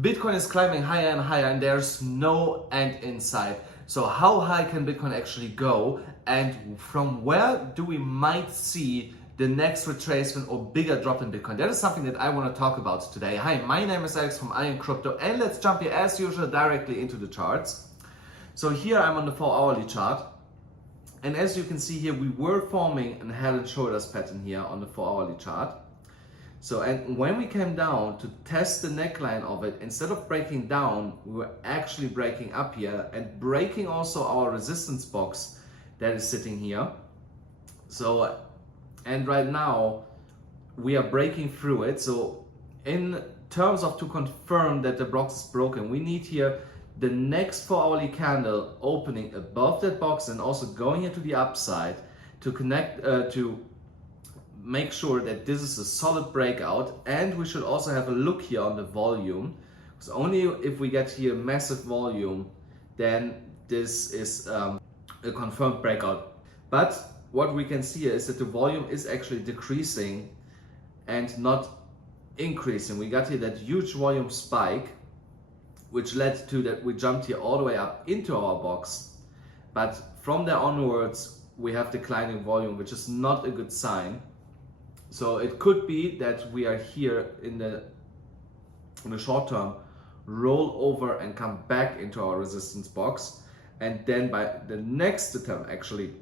Bitcoin is climbing higher and higher and there's no end in sight. So how high can Bitcoin actually go, and from where do we might see the next retracement or bigger drop in Bitcoin? That is something that I want to talk about today. Hi, my name is Alex from AMCrypto, and let's jump here as usual directly into the charts. So here I'm on the 4-hourly chart, and as you can see here, we were forming a head and shoulders pattern here on the 4-hourly chart. So, and when we came down to test the neckline of it, instead of breaking down, we were actually breaking up here and breaking also our resistance box that is sitting here. So, and right now we are breaking through it. So in terms of to confirm that the box is broken, we need here the next 4-hourly candle opening above that box and also going here to the upside to connect, to make sure that this is a solid breakout. And we should also have a look here on the volume, because only if we get here massive volume, then this is a confirmed breakout. But what we can see here is that the volume is actually decreasing and not increasing. We got here that huge volume spike, which led to that we jumped here all the way up into our box. But from there onwards, we have declining volume, which is not a good sign. So it could be that we are here in the short term, roll over and come back into our resistance box, and then by the next attempt actually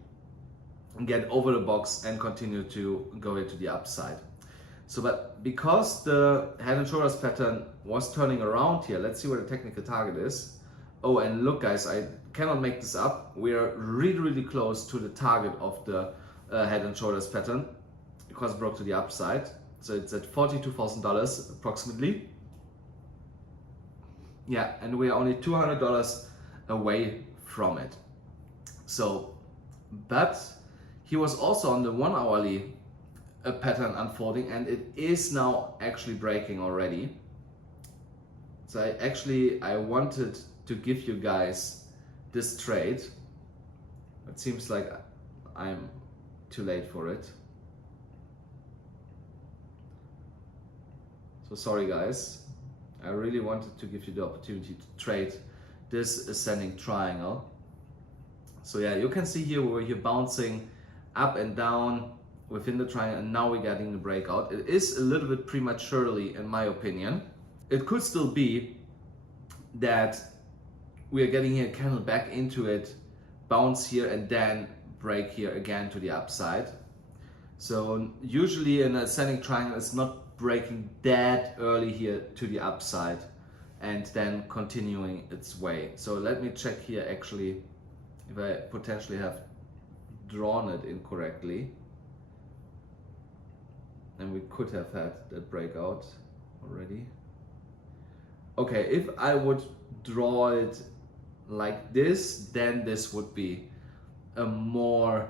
get over the box and continue to go into the upside. So, but because the head and shoulders pattern was turning around here, let's see where the technical target is. Oh, and look guys, I cannot make this up. We are really close to the target of the head and shoulders pattern, because it broke to the upside. So it's at $42,000 approximately. Yeah, and we are only $200 away from it. So, but he was also on the 1-hourly pattern unfolding, and it is now actually breaking already. So I wanted to give you guys this trade. It seems like I'm too late for it. So sorry guys, I really wanted to give you the opportunity to trade this ascending triangle. So yeah, you can see here we're here bouncing up and down within the triangle, and now we're getting the breakout. It is a little bit prematurely in my opinion. It could still be that we are getting here a candle back into it, bounce here and then break here again to the upside. So usually an ascending triangle is not breaking that early here to the upside and then continuing its way. So let me check here actually if I potentially have drawn it incorrectly, and we could have had that breakout already. Okay, if I would draw it like this, then this would be a more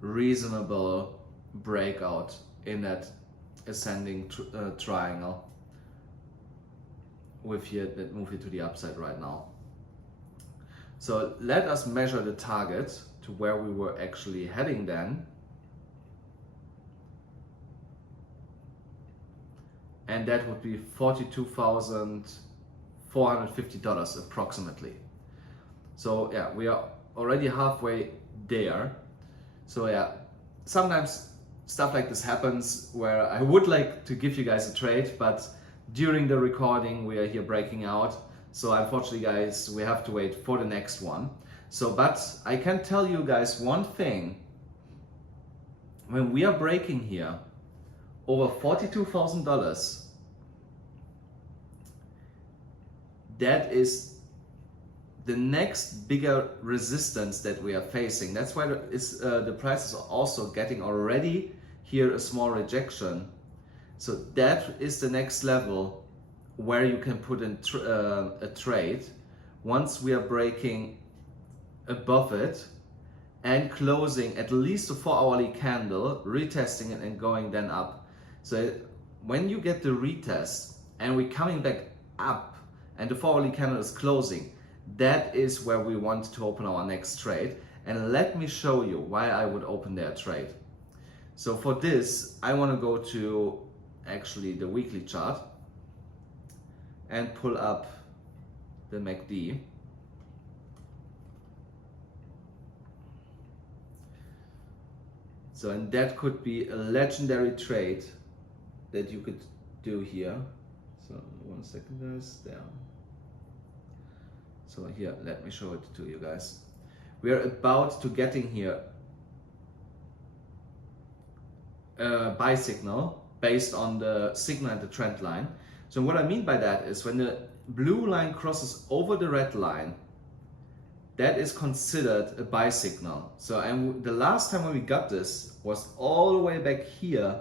reasonable breakout in that ascending triangle with here that move here to the upside right now. So let us measure the target to where we were actually heading then. And that would be $42,450 approximately. So yeah, we are already halfway there. So yeah, sometimes stuff like this happens where I would like to give you guys a trade, but during the recording we are here breaking out. So unfortunately guys, we have to wait for the next one. So, but I can tell you guys one thing. When we are breaking here over $42,000, that is the next bigger resistance that we are facing. That's why the price is also getting already here a small rejection. So that is the next level where you can put in a trade once we are breaking above it and closing at least a 4-hourly candle, retesting it and going then up. So when you get the retest and we're coming back up and the 4-hourly candle is closing, that is where we want to open our next trade. And let me show you why I would open their trade. So for this, I want to go to actually the weekly chart. and pull up the MACD. So, and that could be a legendary trade that you could do here. So 1 second guys, there. So here, let me show it to you guys. We are about to getting here a buy signal based on the signal and the trend line. So what I mean by that is when the blue line crosses over the red line, that is considered a buy signal. So, and the last time when we got this was all the way back here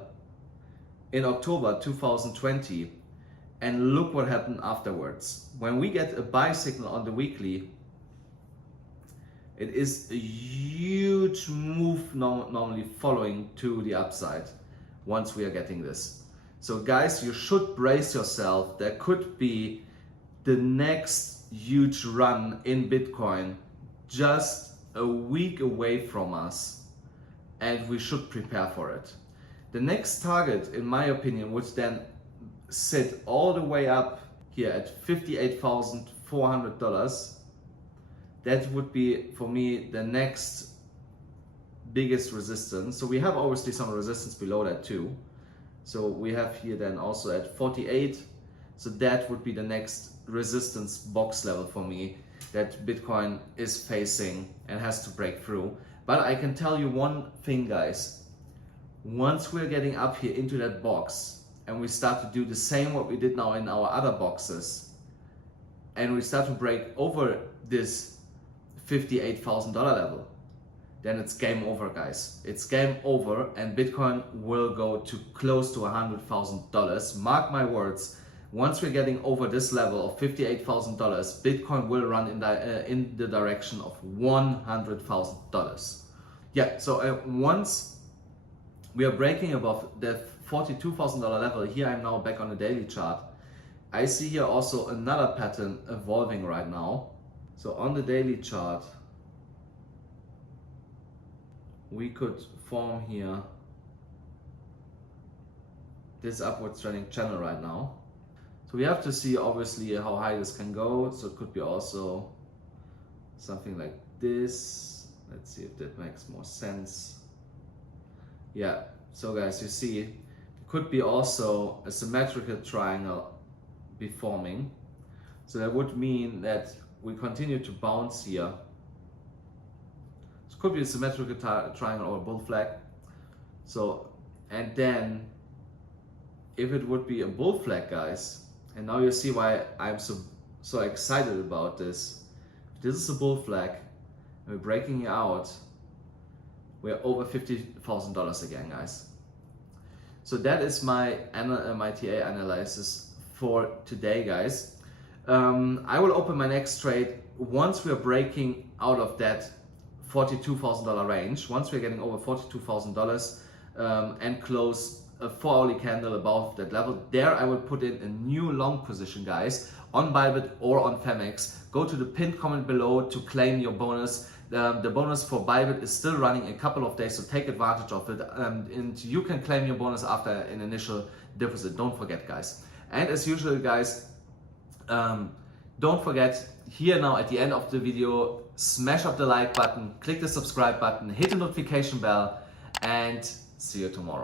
in October 2020. And look what happened afterwards. When we get a buy signal on the weekly, it is a huge move normally following to the upside once we are getting this. So guys, you should brace yourself. There could be the next huge run in Bitcoin just a week away from us, and we should prepare for it. The next target, in my opinion, would then sit all the way up here at $58,400. That would be for me the next biggest resistance. So we have obviously some resistance below that too. So we have here then also at 48. So that would be the next resistance box level for me that Bitcoin is facing and has to break through. But I can tell you one thing, guys. Once we're getting up here into that box and we start to do the same what we did now in our other boxes, and we start to break over this $58,000 level, then it's game over, guys. It's game over, and Bitcoin will go to close to $100,000. Mark my words. Once we're getting over this level of $58,000, Bitcoin will run in the direction of $100,000. Yeah. So once we are breaking above the $42,000 level, here I'm now back on the daily chart. I see here also another pattern evolving right now. So on the daily chart, we could form here this upwards trending channel right now. So we have to see obviously how high this can go. So it could be also something like this. Let's see if that makes more sense. Yeah, so guys, you see, it could be also a symmetrical triangle be forming. So that would mean that we continue to bounce here. It could be a symmetrical triangle or a bull flag. So, and then if it would be a bull flag, guys, and now you see why I'm so excited about this. If this is a bull flag, and we're breaking it out, we're over $50,000 again, guys. So that is my TA analysis for today, guys. I will open my next trade once we are breaking out of that $42,000 range. Once we're getting over $42,000 and close a 4-hourly candle above that level, there I will put in a new long position, guys, on Bybit or on Phemex. Go to the pinned comment below to claim your bonus. The bonus for Bybit is still running a couple of days, so take advantage of it, and you can claim your bonus after an initial deposit. Don't forget, guys. And as usual, guys, don't forget, here now at the end of the video, smash up the like button, click the subscribe button, hit the notification bell, and see you tomorrow.